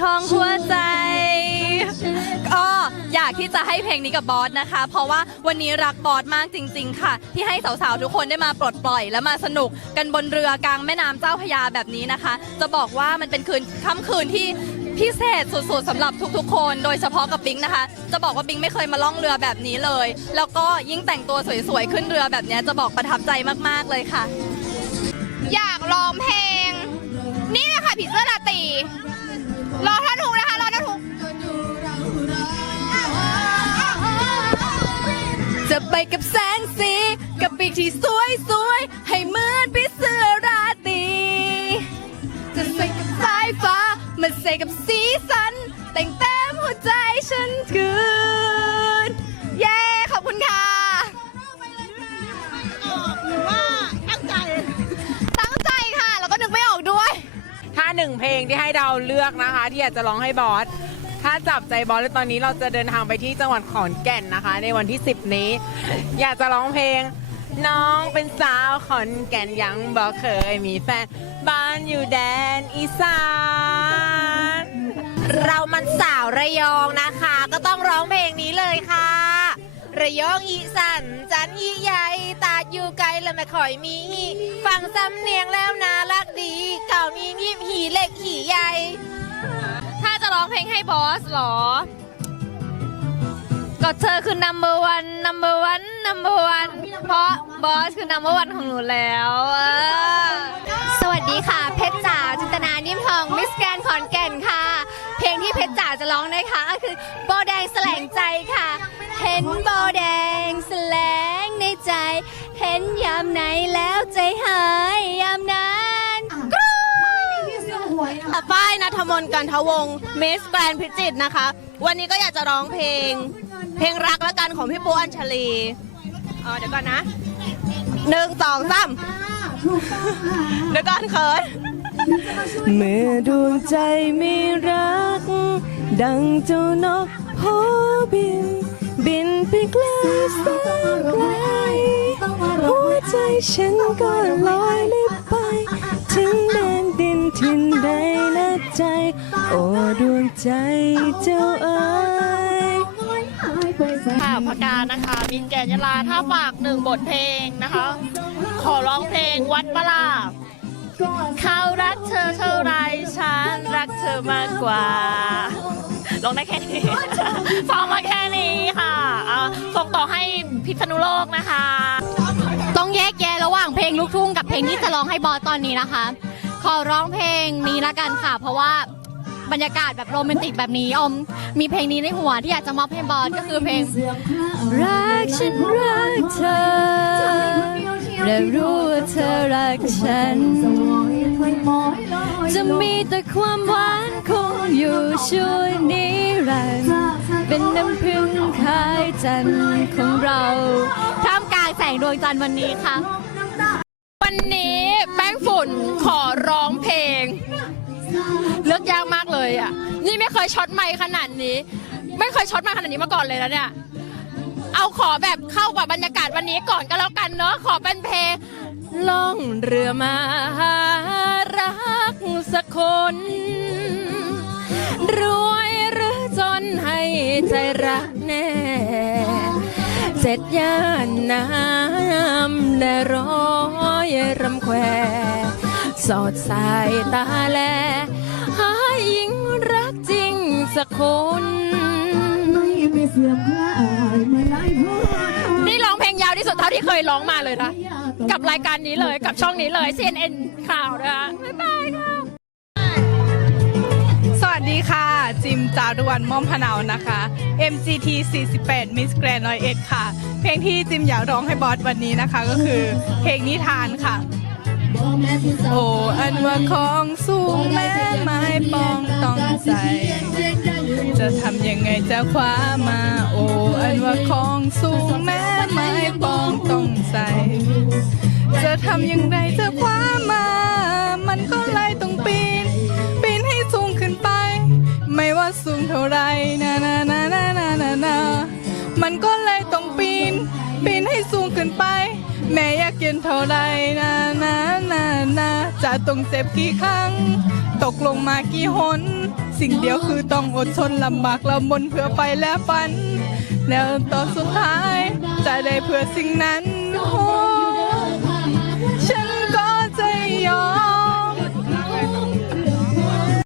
ของหัวใจ ก็อยากที่จะให้เพลงนี้กับบอสนะคะ เพราะว่าวันนี้รักบอสมากจริง ๆ ค่ะ ที่ให้สาวๆทุกคนได้มาปลดปล่อย และมาสนุกกันบนเรือกลางแม่น้ำเจ้าพระยาแบบนี้นะคะ จะบอกว่ามันเป็นคืนค่ำคืนที่พิเศษสุดๆสำหรับทุกๆ คน โดยเฉพาะกับบิงนะคะ จะบอกว่าบิงไม่เคยมาล่องเรือแบบนี้เลย แล้วก็ยิ่งแต่งตัวสวยๆขึ้นเรือแบบนี้จะบอกประทับใจมากๆเลยค่ะ อยากร้องเพลง ไปกับแสงสี กับปีกที่สวยสวยให้เหมือนพี่เสือราตรีจะใส่กับสายฟ้ามาใส่กับสีสัน แต่งเต็มหัวใจฉันคืน เย้ ขอบคุณค่ะตั้งใจค่ะ แล้วก็นึกไม่ออกด้วย ถ้าหนึ่งเพลงที่ให้เราเลือกนะคะ ที่อยากจะร้องให้บอสาจับใจบอสแล้วตอนนี้เราจะเดินทางไปที่จังหวัดขอนแก่นนะคะ ในวันที่ 10 นี้ อยากจะร้องเพลง น้องเป็นสาวขอนแก่นยังบอกเคยมีแฟน บ้านอยู่แดนอีสาน เรามันสาวระยองนะคะ ก็ต้องร้องเพลงนี้เลยค่ะ ระยองอีสันจันอีใหญ่ตาดอยู่ไกลแล้วไม่ค่อยมี ฟังสำเนียงแล้วน่ารักดี เก่ามียิบหีเล็กหี องเพลงให้บอสเหรอ ก็เธอคือ number one number one number one เพราะบอสคือ number one ของหนูแล้วเออสวัสดีค่ะ เพชรจ๋าจินตนานิ่มทองมิสแกรนขอนแก่นค่ะ เพลงที่เพชรจ๋าจะร้องนะคะก็คือโบแดงแสลงใจค่ะ เห็นโบแดงแสลงในใจ เห็นยามไหนแล้วใจหายยามนั้นกรู๊ด ป้ายนัท มนกันทวงมิสแกรนพิจิตนะคะ วันนี้ก็อยากจะร้องเพลง เพลงรักและกันของพี่ปูอัญชลีเออเดี๋ยวก่อนนะหนึ่งสองสามเดี๋ยวก่อนเขินเมื่อดวงใจมีรัก ดังเจ้านกโพบิน บินไปไกลแสนไกลหัวใจฉันก็ลอยลิ ดวงใจเจ้าเอ๋ยค่ะพกานะคะมินแกนยลาถ้าฝากหนึ่งบทเพลงนะคะ ขอร้องเพลงวัดปะลาเขารักเธอเท่าไรฉันรักเธอมากกว่าร้องได้แค่นี้ฟังมาแค่นี้ค่ะอ่าส่งต่อให้พิษณุโลกนะคะ ต้องแยกแยะระหว่างเพลงลูกทุ่งกับเพลงที่จะร้องให้บอสตอนนี้นะคะ ขอร้องเพลงนี้ละกันค่ะ เพราะว่า บรรยากาศแบบโรแมนติกแบบนี้อมมีเพลงนี้ในหัวที่อยากจะมอบให้บอสก็คือเพลงรักฉันรักเธอและรู้ว่าเธอรักฉัน จะมีแต่ความหวานคงอยู่ช่วยนิรันดร์เป็นน้ำพึ่งคายจันทร์ของเราท่ามกลางแสงดวงจันทร์วันนี้ค่ะ วันนี้แป้งฝุ่นขอร้องเพลง ยากมากเลยอะ นี่ไม่เคยช็อตไมค์ขนาดนี้ ไม่เคยช็อตไมค์ขนาดนี้มาก่อนเลยนะเนี่ย เอาขอแบบเข้ากับบรรยากาศวันนี้ก่อนก็แล้วกันเนาะ ขอเป็นเพลงล่องเรือมาหารักสักคน รวยหรือจนให้ใจรักแน่เจ็ดย่านน้ำและร้อยรำแควสอดสายตาแล หาหญิงรักจริงสักคนนี่ร้องเพลงยาวที่สุดเท่าที่เคยร้องมาเลยนะ กับรายการนี้เลยกับช่องนี้เลย CNN ข่าวนะคะ บ๊ายบายค่ะ สวัสดีค่ะ จิมจารุวรรณม่อมพะเนานะคะ MGT 48 Miss Grand 101ค่ะ เพลงที่จิมอยากร้องให้บอสวันนี้นะคะ ก็คือเพลงนิทานค่ะ โอ้อันว่าของสูงแม่ไม้ปองต้องใส่จะทำยังไงจะคว้ามา โอ้อันว่าของสูงแม่ไม้ปองต้องใส่ จะทำย่างไรจะคว้ามา มันก็เลยต้องปีน ปีนให้สูงขึ้นไป ไม่ว่าสูงเท่าไรนะนะนะนะนะนะนะมันก็เลยต้องปีน ปีนให้สูงขึ้นไป แม่อยากยืนเท่าไรนะ ต้องเจ็บกี่ครั้ง ตกลงมากี่หน สิ่งเดียวคือต้องอดทนลำบากลำบนเพื่อไปและฝันแนวตอนสุดท้าย จะได้เพื่อสิ่งนั้นโอ้ฉันก็จะยอม